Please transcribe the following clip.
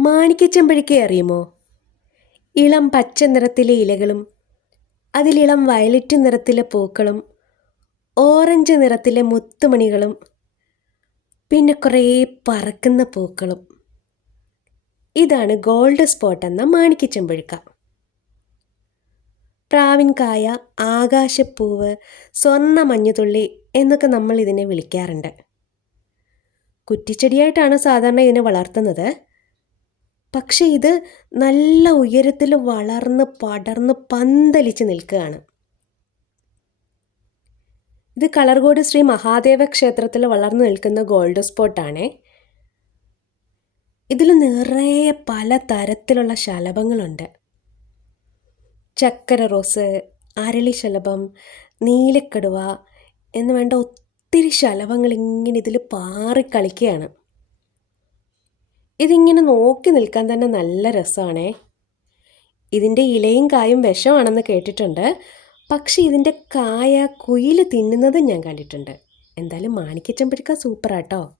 മാണിക്യച്ചെമ്പഴുക്കെ അറിയുമോ? ഇളം പച്ച നിറത്തിലെ ഇലകളും അതിലിളം വയലറ്റ് നിറത്തിലെ പൂക്കളും ഓറഞ്ച് നിറത്തിലെ മുത്തുമണികളും പിന്നെ കുറേ പറക്കുന്ന പൂക്കളും. ഇതാണ് ഗോൾഡ് സ്പോട്ട് എന്ന മാണിക്യച്ചെമ്പഴുക്ക. പ്രാവിൻകായ ആകാശപ്പൂവ് സ്വർണ മഞ്ഞുതുള്ളി എന്നൊക്കെ നമ്മൾ ഇതിനെ വിളിക്കാറുണ്ട്. കുറ്റിച്ചെടിയായിട്ടാണ് സാധാരണ ഇതിനെ വളർത്തുന്നത്. പക്ഷെ ഇത് നല്ല ഉയരത്തിൽ വളർന്ന് പടർന്ന് പന്തലിച്ച് നിൽക്കുകയാണ്. ഇത് കളർകോട് ശ്രീ മഹാദേവ ക്ഷേത്രത്തിൽ വളർന്നു നിൽക്കുന്ന ഗോൾഡ് സ്പോട്ടാണേ ഇതിൽ നിറയെ പല തരത്തിലുള്ള ശലഭങ്ങളുണ്ട്. ചക്കര റോസ് അരളി ശലഭം നീലക്കടുവ എന്ന് വേണ്ട ഒത്തിരി ശലഭങ്ങൾ ഇങ്ങനെ ഇതിൽ പാറിക്കളിക്കുകയാണ് ഇതിങ്ങനെ നോക്കി നിൽക്കാൻ തന്നെ നല്ല രസമാണേ. ഇതിന്റെ ഇലയും കായും വിഷമാണെന്ന് കേട്ടിട്ടുണ്ട്. പക്ഷേ ഇതിന്റെ കായ കുയിൽ തിന്നുന്നതും ഞാൻ കണ്ടിട്ടുണ്ട്. എന്തായാലും മാണിക്കച്ചമ്പഴുക്ക സൂപ്പറാട്ടോ.